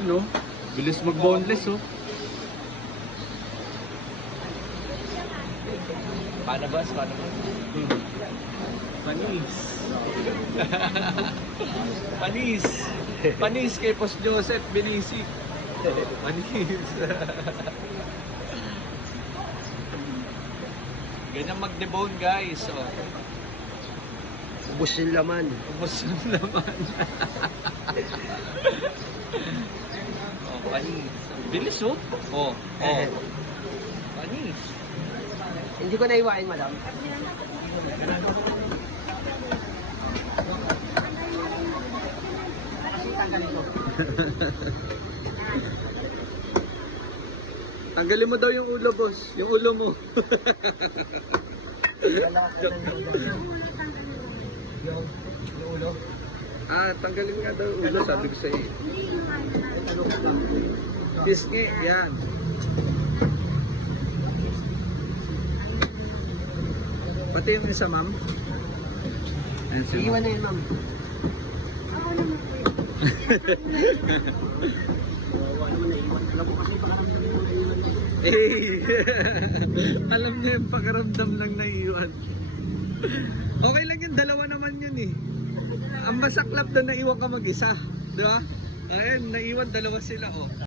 Ano? Bilis mag-boneless, oh. Paano ba? Paano ba? Panis. Panis! Panis kay Post Joseph Binisik. Panis. Ganyan mag-debone guys. Oh. Ubus yung laman. Ubus naman. Oh, panis. Bilis, oh. Oh, oh. Panis. Hindi ko naiwain, madam. Tanggalin mo daw yung ulo, boss. Yung ulo mo. Yung ulo. Ah, tanggalin nga daw yung ulo, sabi ko sa'yo. Pisngi, yan. Pati yung isa, ma'am. Ayan siya, Iiwan ma'am. na yun, ma'am. Alam mo kasi pakaramdam yung naiwan. Eh, alam niya yung pakaramdam ng naiwan. Okay lang yun, dalawa naman yun eh. Ang masaklap doon, naiwan ka mag-isa. Di ba? Ayun, naiwan, dalawa sila, oh.